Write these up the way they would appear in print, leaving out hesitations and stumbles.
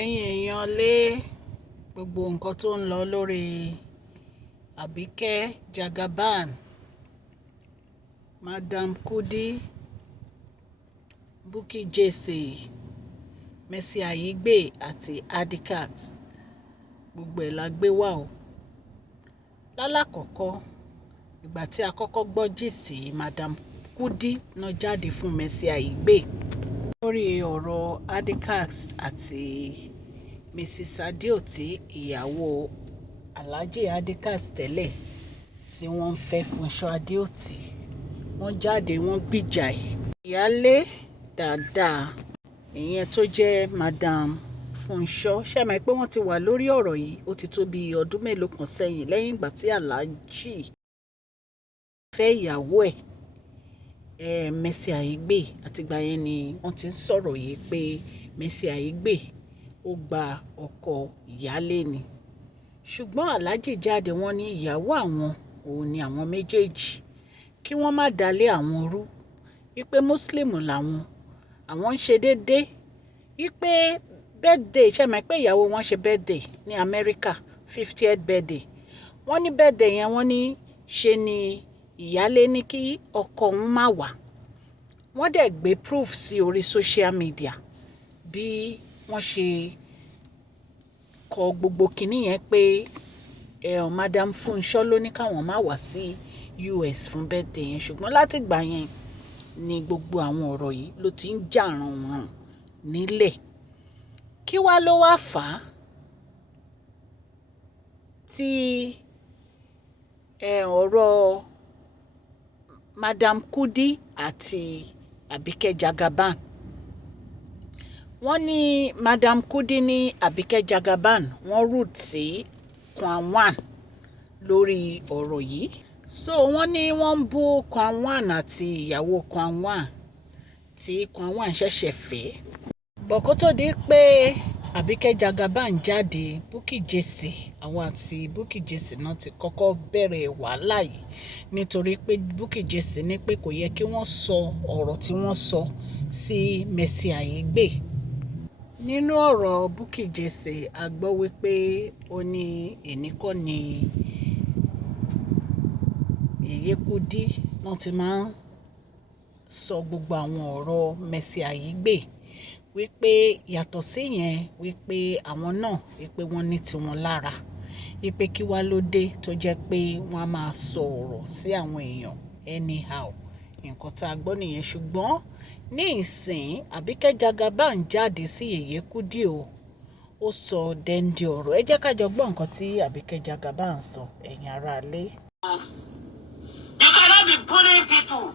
ẹ̀yin èèyàn lé gbogbo nǹkan tó ń lọ lórí Abike Jagaban, Madam KUDI, Bukky Jesse, Mercy Aigbe àti Adikat, gbogbo ẹ̀ la gbé wá o. Lálákọ̀ọ́kọ́ ìgbà tí a kọ́kọ́ gbọ́ gist Madam KUDI náà jáde fún Mercy Aigbe lórí ọ̀rọ̀ Adikat àti Mrs. Adeoti, ìyàwó Alhaji Adikat tẹ́lẹ̀ tí wọ́n ń fẹ́ Fúnṣọ́ Adeoti. Wọ́n jáde wọ́n gbìjà ìyálé dáadáa, ìyẹn tó jẹ́ Madam Fúnṣọ́. Ṣé mọ̀ pé wọ́n ti wà lórí ọ̀rọ̀ yìí ó ti tó bí ọdún mélòó kan sẹ́yìn, lẹ́yìn ìgbà tí Alhaji fẹ́ ìyàwó ẹ̀ Mercy Aigbe. Àtìgbà yẹn ni wọ́n ti ń sọ̀rọ̀ yìí pé Mercy Aigbe ó gba ọkọ ìyálé ni. Ṣùgbọ́n Alhaji jáde wọ́n ní ìyàwó àwọn òun ni àwọn méjèèjì, kí wọ́n má dalé àwọn rú, wípé Muslim làwọn, àwọn ń ṣe déédé, wípé birthday, ṣe mọ̀ pé ìyàwó wọn ṣe birthday ní Amẹ́ríkà, 50th birthday. Wọ́n ní birthday yẹn wọ́n ní ṣe ni ìyálé ní kí ọkọ òun má wá. Wọ́n dẹ̀ gbé proof sí orí social media bí wọ́n ṣe kọ gbogbo kinní yẹn pé Madam Fúnṣọ́ ló ní káwọn má wá sí US fún birthday yẹn. Ṣùgbọ́n láti ìgbà yẹn ni gbogbo àwọn ọ̀rọ̀ yìí ló ti ń jà ràn nílẹ̀. Kí wá ló wá fà á tí ọ̀rọ̀ Madam KUDI àti Abike Jagaban? Wọ́n ní Madam KUDI ní Abike Jagaban wọ́n root sí Awon lórí ọ̀rọ̀ yìí. So wọ́n ní wọ́n ń bú Awon àti ìyàwó Awon tí Awon ṣẹ̀ṣẹ̀ fẹ́. Bọ̀ kó tó di pé Abike Jagaban jáde, Bukky Jesse, àwọn àti Bukky Jesse náà ti kọ́kọ́ bẹ̀rẹ̀ wàhálà yìí, nítorí pé Bukky Jesse ní pé kò yẹ kí wọ́n sọ ọ̀rọ̀ tí wọ́n sọ sí Mercy Aigbe. Nínú ọ̀rọ̀ Bukky Jesse a gbọ́ wípé ó ní ènìkọ́ ni Yèyé KUDI náà ti máa ń sọ gbogbo àwọn ọ̀rọ̀ Mercy Aigbe, wípé yàtọ̀ sí yẹn wípé àwọn náà wípé wọ́n ní tiwọn lára, wípé kí wá ló dé tó jẹ́ pé wọ́n á máa sọ ọ̀rọ̀ sí àwọn èèyàn anyhow. Nǹkan tá a gbọ́ nìyẹn. Ṣùgbọ́n ní ìsìn Abike Jagaban jáde sí Yèyé KUDI ó sọ dẹ́ndé ọ̀rọ̀. Ẹ jẹ́ ká jọ gbọ́ nǹkan tí Abike Jagaban sọ, ẹ̀yin ará ilé. You cannot be bullying people.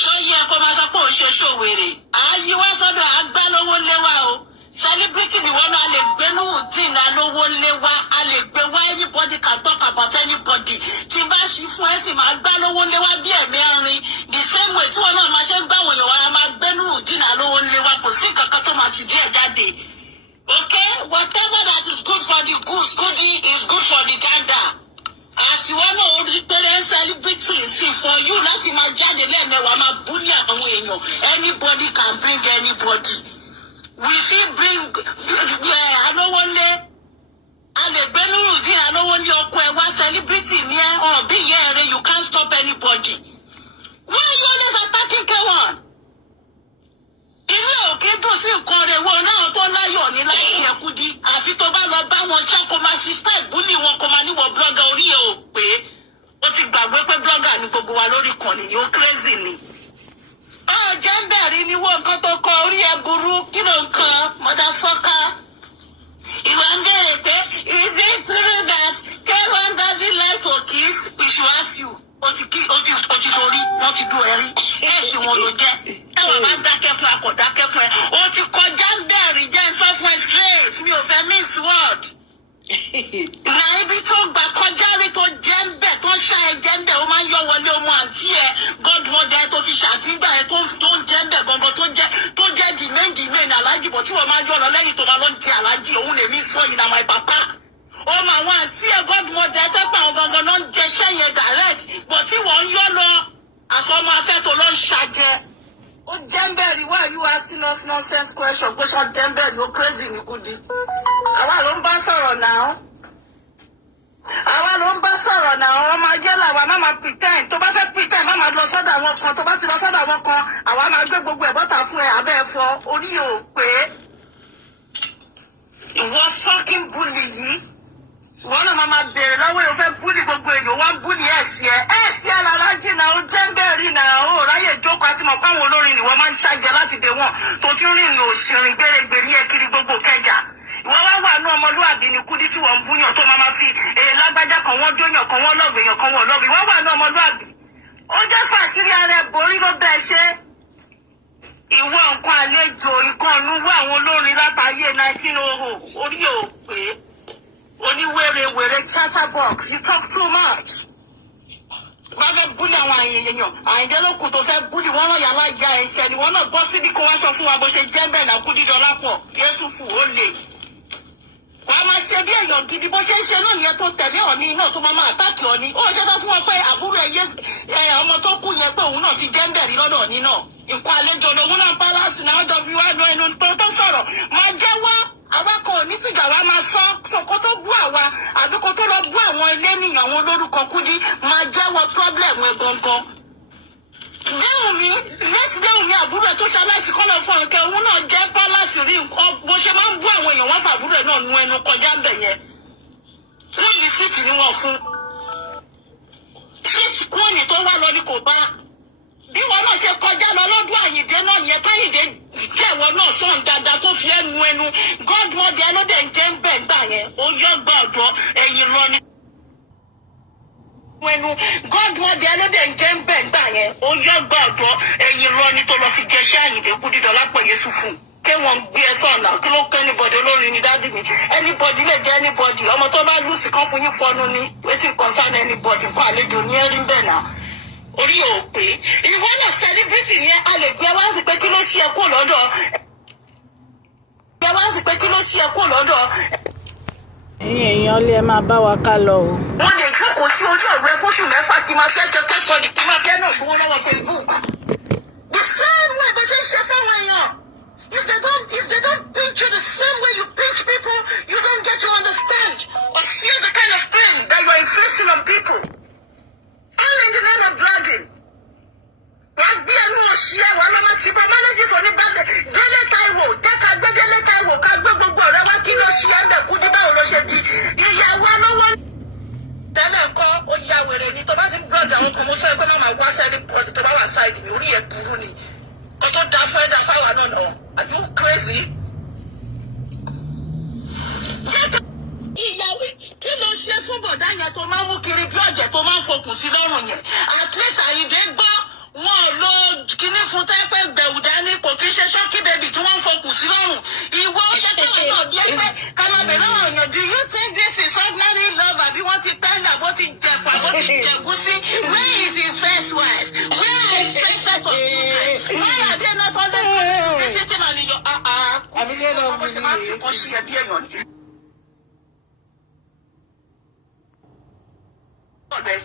Ṣó yẹ kó máa sọ pé òun ṣe ṣòwèrè? Àyíwá sọ́dọ̀ àgbálówó léwá o. Celebrity ni wọ́n náà lè gbé Nurudeen alówó léwá. A lè gbé wá, anybody can talk about anybody. Tí bá ṣí fún ẹ sì máa gbálówó léwá bí ẹ̀mí ẹ̀rin. The same way tí wọ́n náà máa ṣe ń gbá wọ̀nyàn wá, a máa gbé Nurudeen alówó léwá. Kò sí kankan tó máa ti díẹ̀ jáde. Okay? Whatever that is good for the goose, KUDI is good for the gander. Àṣìwọ́n náà ó rí pé celebrity sí for you láti máa jáde lẹ́ẹ̀mẹ́wàá máa bully àwọn èèyàn. Anybody can bring anybody. We fit bring Alówólé. A lè gbé Nurudeen Alówólé ọkọ ẹ̀ wá celebrity ní ẹ̀ hàn bí ìyá ẹ̀rẹ́. You can't stop anybody. Why are you always attacking K1? Ilé òkè dùn sí nǹkan rẹ̀ wọ́n náà tó láyọ̀ ní láyé yẹn KUDI. Àfi tó bá lọ bá wọn ṣá kó máa fi style bully wọn kó máa níwọ̀ blogger orí ẹ̀ ò pé ó ti gbàgbé pé blogger ni gbogbo wa lórí ìkànnì yìí, ó crazy ni. Jẹ́ ń bẹ̀rí ni wọ́n nǹkan tó kọ orí ẹ̀ burú, kí ló ń kan motherfucker. Ìwà ń bèrè pé is it true that K1 doesn't like to kiss? We should ask you. Ó ti lórí, wọ́n ti dún ẹ̀rí. Ẹ̀sìn wọn ló jẹ́. Ẹ̀wọ̀n máa ń dákẹ́ fún akọ̀dákẹ́ fún ẹ. Ó ti kọjá ń bẹ̀rí jẹ́ ń sọ fún ẹ straight. Mi ò fẹ́ miss word. Ìlà ibi tó gbà kọjá rí tó jẹ́ ń bẹ̀ tó ṣá ẹ jẹ́ ń bẹ̀, ó máa ń yọ wọlé ọmọ àǹtí ẹ godmother tó fi ṣàtìgbà ẹ tó ń jẹ́ ń bẹ̀ gangan tó jẹ́ dìmẹ́ǹdìmẹ́ǹ Aláàjì bọ̀ tí wọ́n máa ń yọ̀ lọ lẹ́yìn tó máa lọ jẹ Aláàjì. Òun lèmi sọ yìí náà my papa. Ọmọ àwọn àǹtí ẹ godmother ẹ tẹ́pẹ́ àwọn gangan náà ń jẹṣẹ́ yẹn direct, bọ̀ tí wọ́n ń yọ lọ àfọmọ́ afẹ́ tó lọ ń ṣàjẹ́. ó jẹ́ńbẹ̀rì why you asking us nonsense question pé ṣọ́ jẹ́ńbẹ̀rì ó crazy ní Kudi. Àwa ló ń bá sọ̀rọ̀ náà. Àwa ló ń bá sọ̀rọ̀ náà. Ọmọ ayé làwa má máa pretend. Tó bá fẹ́ pretend má máa lọ sọ́dọ̀ àwọn kan. Tó bá ti lọ sọ́dọ̀ àwọn kan, àwa máa gbé gbogbo ẹ̀ bọ́ta fún ẹ abẹ́ ẹ̀fọ́. Orí ò pé. Ìwọ fucking bully yìí. Ìwọ náà máa bèèrè lọ́wọ́ yóò fẹ́ bully gbogbo èèyàn. Wọ́n bully ẹ̀ lálájì náà ó jẹ́ńbẹ̀rì náà ó ráyè jókòó àti mọ̀ páwọn olórin ni wọ́n máa ń ṣàjẹ́ láti dé wọn tó ti rìnrìn òṣìrìn gbèrègbèrè yẹ kiri gbogbo Kẹjà. Ìwọ wá wà ní ọmọlúwàbí ní Kudi tí wọ́n ń búyàn tó máa fi lágbájá kan wọ́n dóyàn kan wọ́n lọ́ọ̀bù èèyàn kan wọ́n lọ́ọ̀bù. Ìwọ wà ní ọmọlúwàbí. Ó jẹ́ fàṣírí ara ẹ̀ borí ló bẹ́ẹ̀ ṣe. Ìwọ nǹkan àlejò ìkànnú wá àwọn olórin látàyè 1900 orí ò pé. Oníwèrèwèrè chatterbox you talk too much. Bá fẹ́ búlì àwọn èèyàn Àyìndé ló kù tó fẹ́ búlì wọ́n náà yàrá ìyá ẹ̀ ṣẹ́ ni wọ́n náà bọ́ síbi kó wá sọ fún wa bó ṣe jẹ́ bẹ́ẹ̀ náà Kudi Dọlápọ̀ Yẹ́sùfù ó lè. Wàá máa ṣe bí èèyàn gidi bó ṣe ń ṣe náà nìyẹn tó tẹ̀lé Ọ̀ní náà tó máa àtàkì Ọ̀ní. Ó ṣe sọ fún wọn pé àbúrò ọmọ tó kú yẹn pé òun náà ti jẹ́ bẹ́ẹ̀ rí lọ́dọ̀ Ọ̀ní náà. Nǹkan àlejò lòun náà bá láti náà jọ fi wá lọ ẹnu tó sọ̀rọ̀ máa jẹ́wọ́. Àwa kan ò ní tìjà wa máa sọ kó tó bú àwa àbí kó tó lọ bú àwọn ilé nìyàn àwọn olórúkọ Kudi máa jẹ́wọ́ problem ẹ̀ gangan. Déhùnmí láti Déhùnmí àbúrò tó ṣaláìsí kọ́lọ̀ fún ọ̀kẹ́ òun náà jẹ́ pálásì rí nǹkan bó ṣe máa ń bú àwọn èèyàn wá fàbúrò náà nu ẹnu kọjá ń bẹ̀ yẹn. Kúùnì síìtì ni wọ́n fún. Síìtì kúùnì tó wá lọ ní kò bá. Bí wọn náà ṣe kọjá lọ lọ́dún Àyìndé náà nìyẹn káyìndé kẹwọ́ náà sọ̀n dáadáa tó fi ẹnu godmother ẹlọ́dẹ̀ ń jẹ́ ń bẹ̀ gbà yẹn ó yọ gbọ́dọ̀ ẹ̀yìn lọ ní. Godmother ẹlọ́dẹ̀ ń jẹ́ ń bẹ̀ gbà yẹn ó yọ gbọ́dọ̀ ẹ̀yìn lọ ní tó lọ fi jẹ ṣé Àyìndé Kudi Dọlápọ̀ Yẹ́sùfù. Kí wọ́n gbé ẹ sọ̀nà kí ló kẹ́ anybody olórin ní dádì mi anybody lè jẹ́ anybody ọmọ tó bá lùsì kan fún yín fọnú ní wetin concern anybody kó àlejò ní ẹ̀rí bẹ́ẹ̀ náà. Orí ò pé ìwọ náà celebrity ni a lè gbé wá sí pé kí ló ṣe ẹ kó lọ́dọ̀ ẹ̀yin èèyàn lè máa bá wa ká lọ o. Wọ́n lè jókòó sí ojú ọ̀rẹ́ fóṣù mẹ́fà kí máa fẹ́ ṣe kẹ́kọ̀ọ́ kí máa fẹ́ náà gbowó lọ́wọ́ Facebook. The same way bó ṣe ń ṣe fáwọn èèyàn. If they don't pinch you the same way you pinch people, you don't get to understand or feel the kind of pain that you are inflicting on people. All in the name of blogging. Wọ́n gbé ẹnu òṣì ẹ̀ wọ́n lọ́mọ tí bọ́ managers oníbàdàn Délé Táíwò jẹ́ka gbé Délé Táíwò ká gbé gbogbo ọ̀rẹ́ wá kí ló ṣe ẹ̀ bẹ̀ Kudi báwo ló ṣe di ìyàwó lọ́wọ́. Tẹ́lẹ̀ nǹkan ó ya wèrè ni tó bá ti ń blog àwọn kan mo sọ pé má máa wá sẹ́ni pọ̀jù tó bá wà sáìdì mi orí ẹ̀ burú ni. Kò tó da fún ẹ̀dá fáwa náà náà. Are you crazy? Ìyàwó kí ló ṣe fún bọ̀dá yẹn tó máa ń mú kiri bí ọ̀jẹ̀ tó máa ń fokùn sí lọ́rùn yẹn? At least Àyìndé gbọ́ wọn ló kíní fún tẹ́pẹ́ gbẹ̀wù dání kò kí ṣe ṣọ́kí bèbí tí wọ́n ń fokùn sí lọ́rùn. Ìwọ ṣe tó wọn náà bí ẹgbẹ́ kámábẹ̀ náà yàn. Do you think this is ordinary love àbí wọ́n ti tẹ́lẹ̀ bó ti jẹ̀fà bó ti jẹ̀gúsí? Where is his first wife? Where are his first set of children? Why are they not understanding? Visiting on your àmì lé lọ bí ṣe máa ń fi kọ́ sí ẹbí èèyàn ni.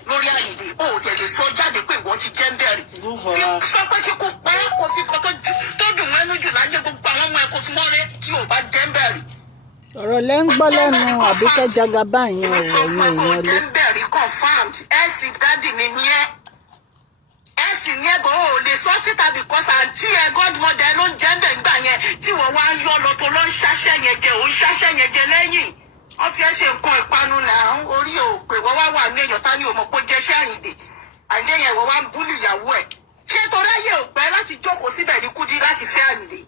Lórí Àyìndé ó tẹ̀lé sọ jáde pé ìwọ ti jẹ́ ń bẹ̀rẹ̀. Sọ pé kí kò pa ẹ́ kò fi kan tó dùn mẹ́nu jù láyé gbogbo àwọn ọmọ ẹ̀ kò fi mọ́rẹ́ tí ò bá jẹ́ ń bẹ̀rẹ̀. Ọ̀rọ̀ lẹ́ ń gbọ́ lẹ́nu Àbíkẹ́ Jagaba yẹn ọ̀rọ̀ yẹn èèyàn lé. Jẹ́ ń bẹ̀rẹ̀ confirmed ẹ̀ sì dádì mi ní ẹ́. Ẹ̀ sì ní ẹ̀bọ̀ ò lè sọ síta because àǹtí ẹ̀ godmother ló ń jẹ́ ń bẹ̀ gbà yẹn tí wọ́n wá ń yọ lọ tó lọ ń ṣáṣẹ́ yẹn jẹ òun ṣáṣẹ́ yẹn jẹ lẹ́yìn. Wọ́n fi ẹ́ ṣe nǹkan ìpanu náà orí òpè wọ́n wá wà ní èèyàn tá ní òmò pé jẹ́ ṣé Àyìndé Àyìndé yẹn wọ́n wá ń búlì ìyàwó ẹ̀ ṣé torí ayé ò gbà ẹ́ láti jókòó síbẹ̀ ní Kudi láti fẹ́ Àyìndé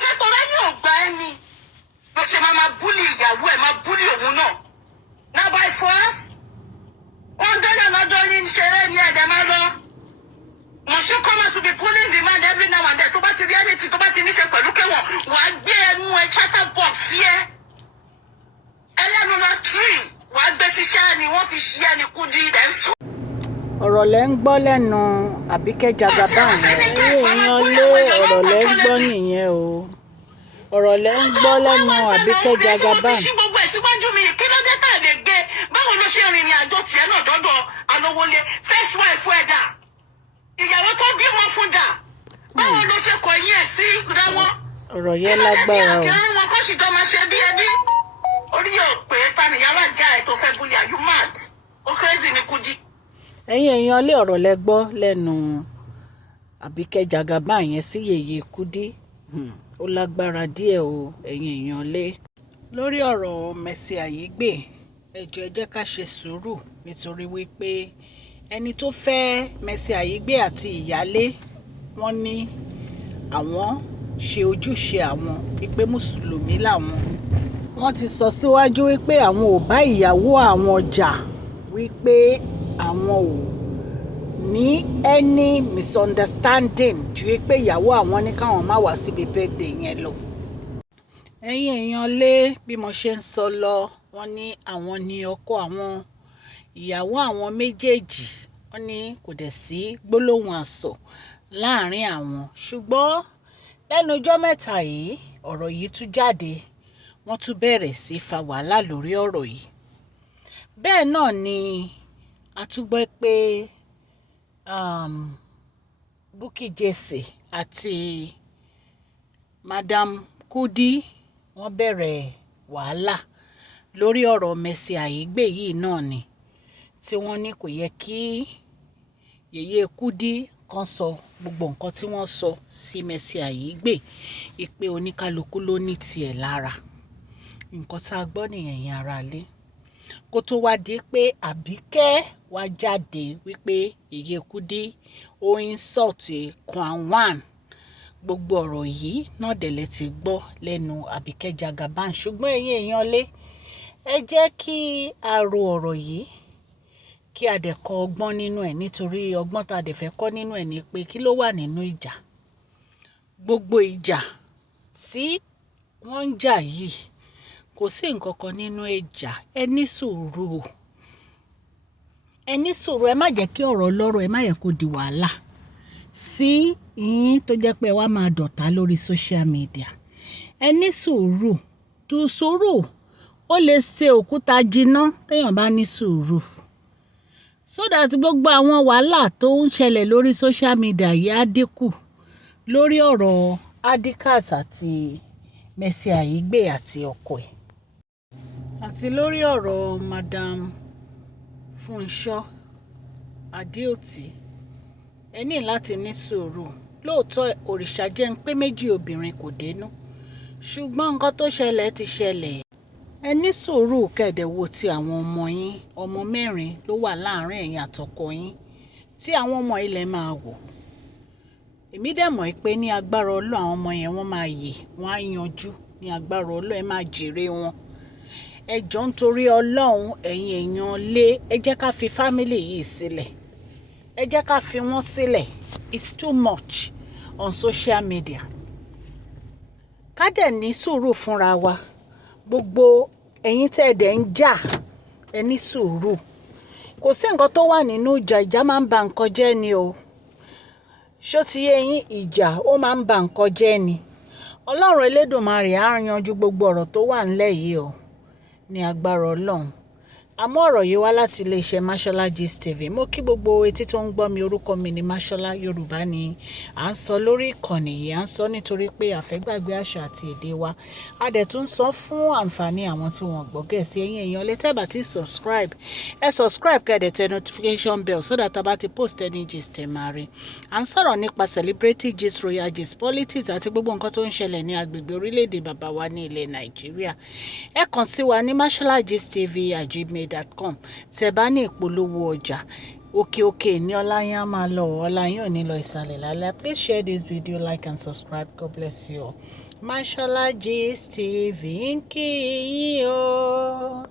ṣé torí ayé ò gbà ẹ́ ni ló ṣe máa búlì ìyàwó ẹ̀ máa búlì òun náà now by force wọ́n dọ́là lọ́dọ̀ yín ṣeré ní ẹ̀dẹ̀ máa lọ wọ́n ṣe come out to be pulling the man every now and then tó bá ti rí anything tó bá ti níṣe pẹ̀lú kẹwọ̀n wàá gbé ẹnu ẹ chatterbox sí ẹ ẹlẹ́nu lọ tírì wàá gbé ti ṣáà ni wọ́n fi ṣí ẹni Kudi rẹ̀ ń sùn. Ọ̀rọ̀ lẹ́ ń gbọ́ lẹ́nu Àbíkẹ́ Jagaba yẹn èèyàn lé ọ̀rọ̀ lẹ́ ń gbọ́ nìyẹn o ọ̀rọ̀ lẹ́ ń gbọ́ lẹ́nu Àbíkẹ́ Jagaba. ṣí gbogbo ẹ̀ síwájú mi kí ló dé tá a lè gbé báwo ló ṣe rìnrìn àjò tiẹ̀ náà dọ́dọ̀ alówólé first wife ẹ̀ dà ìyàwó tó bímọ fún dà báwo ló ṣe kọ yín ẹ̀ sí ìdáwọ́ ọ̀rọ̀ yẹn lágbára o. kí ló dé sí àkíní wọn kó sì jọ máa ṣe bí ẹbí orí yóò pé tanìyàrá já ẹ̀ tó fẹ́ búlẹ̀ are you mad ó crazy ní Kudi. ẹ̀yin èèyàn lé ọ̀rọ̀ lẹ gbọ́ lẹ́nu Abike Jagaba yẹn sí yèyé Kudi. Ó lágbára díẹ̀ o ẹ̀yin èèyàn lé. Lórí ọ̀rọ̀ Mercy Aigbe ẹ jọ̀ọ́ ẹ jẹ́ ká ṣe sùúrù nítorí wípé ẹni tó fẹ́ Mercy Aigbe àti ìyálé wọ́n ní àwọn ṣe ojúṣe àwọn wípé mùsùlùmí làwọn. Wọ́n ti sọ síwájú wípé àwọn ò bá ìyàwó àwọn jà wípé àwọn ò ní any misunderstanding ju wípé ìyàwó àwọn ní káwọn má wá síbi birthday yẹn lọ. Ẹ̀yin èèyàn lé bí mo ṣe ń sọ lọ wọ́n ní àwọn ní ọkọ àwọn ìyàwó àwọn méjèèjì wọ́n ní kò dẹ̀ sí gbólóhùn àsọ̀ láàrin àwọn ṣùgbọ́n lẹ́nu ọjọ́ mẹ́ta yìí ọ̀rọ̀ yìí tún jáde wọ́n tún bẹ̀rẹ̀ sí fa wàhálà lórí ọ̀rọ̀ yìí. Bẹ́ẹ̀ náà ni a tún gbọ́ pé Bukky Jesse àti Madam Kudi wọ́n bẹ̀rẹ̀ wàhálà lórí ọ̀rọ̀ Mercy Aigbe yìí náà ni tí wọ́n ní kò yẹ kí yèyé Kudi kan sọ gbogbo nǹkan tí wọ́n sọ sí Mercy Aigbe ìpè oníkálukú ló ní tiẹ̀ lára. Nǹkan tá a gbọ́ nìyẹn yẹn ara lé kó tó wá di pé Abike wá jáde wípé yèyé Kudi ó insult Awon. Gbogbo ọ̀rọ̀ yìí náà dẹ̀lẹ́ ti gbọ́ lẹ́nu Abike Jagaba ṣùgbọ́n ẹ̀yin èèyàn lé ẹ jẹ́ kí a ro ọ̀rọ̀ yìí kí a dẹ̀ kọ́ ọgbọ́n nínú ẹ̀ nítorí ọgbọ́n tá a dẹ̀ fẹ́ kọ́ nínú ẹ̀ ni pé kí ló wà nínú ìjà. Gbogbo ìjà tí wọ́n ń jà yìí kò sí nǹkan kan nínú ìjà. Ẹ ní sùúrù ẹ má jẹ́ kí ọ̀rọ̀ lọ́rọ̀ ẹ má yẹ kó di wàhálà sí yín tó jẹ́ pé wàá máa dọ̀tá lórí social media. Ẹ ní sùúrù ó lè ṣe òkúta jiná téèyàn bá ní sùúrù so that gbogbo àwọn wàhálà tó ń ṣẹlẹ̀ lórí social media yìí á dínkù lórí ọ̀rọ̀ Adikas àti Mercy Aigbe àti ọkọ ẹ̀ àti lórí ọ̀rọ̀ Madam Funṣọ́ Adéòtí. Ẹ ní láti ní sùúrù. Lóòótọ́ òrìṣà jẹ́ ń pé méjì obìnrin kò dénú ṣùgbọ́n nǹkan tó ṣẹlẹ̀ ti ṣẹlẹ̀. Ẹ ní sùúrù kẹ̀dẹ̀ wo ti àwọn ọmọ yín. Ọmọ 4 ló wà láàrin ẹ̀yin àtọkọ yín tí àwọn ọmọ ilẹ̀ máa wò. Èmi dẹ̀ mọ̀ pé ní agbára Ọlọ́run àwọn ọmọ yẹn wọ́n máa yè wọ́n á yanjú ní agbára Ọlọ́run ẹ máa jèrè wọn. Ẹ jọ̀ọ́ nítorí Ọlọ́run ẹ̀yin èèyàn lé ẹ jẹ́ ká fi fámílì yìí sílẹ̀. Ẹ jẹ́ ká fi wọ́n sílẹ̀. It's too much on social media. Ká dẹ̀ ní sùúrù fúnra wa. Gbogbo ẹ̀yin tẹ́ ẹ dẹ̀ ń jà ẹ ní sùúrù. Kò sí nǹkan tó wà nínú ìjà máa ń ba nǹkan jẹ́ ni o. Ṣó ti yé yín ìjà ó máa ń ba nǹkan jẹ́ ni. Ọlọ́run Elédùmarè á yanjú gbogbo ọ̀rọ̀ tó wà ńlẹ̀ yìí o ní agbára Ọlọ́run. Àmọ́ ọ̀rọ̀ yìí wá láti iléeṣẹ́ Mashola Gist TV. Mo kí gbogbo etí tó ń gbọ́ mi orúkọ mi ní Mashola Yorùbá ni à ń sọ lórí ìkànnì yìí. À ń sọ nítorí pé àfẹ́gbàgbé àṣà àti èdè wa. A dẹ̀ tún sọ fún àǹfààní àwọn tí wọ́n gbọ́ Gẹ̀ẹ́sì. Ẹ̀yin èèyàn lè tẹ́ bá ti subscribe. Ẹ subscribe kẹ́ dẹ̀ tẹ notification bell so that a bá ti post any gist ẹ máa rí. À ń sọ̀rọ̀ nípa celebrity gist, royal gist, politics àti gbogbo nǹkan tó ń ṣẹlẹ̀ ní agbègbè orílẹ̀-èdè bàbá wa ní ilẹ̀ Nàìjíríà. Ẹ kàn sí wa ní masholagist@gmail.com. Tẹ́ bá ní ìpolówó ọjà òkè ní ọlá yín á máa lọ ọlá yín ò ní lọ ìsàlẹ̀ lálẹ́. Please share this video, like and subscribe. God bless you all. Mashola Gist TV ń kí yín o.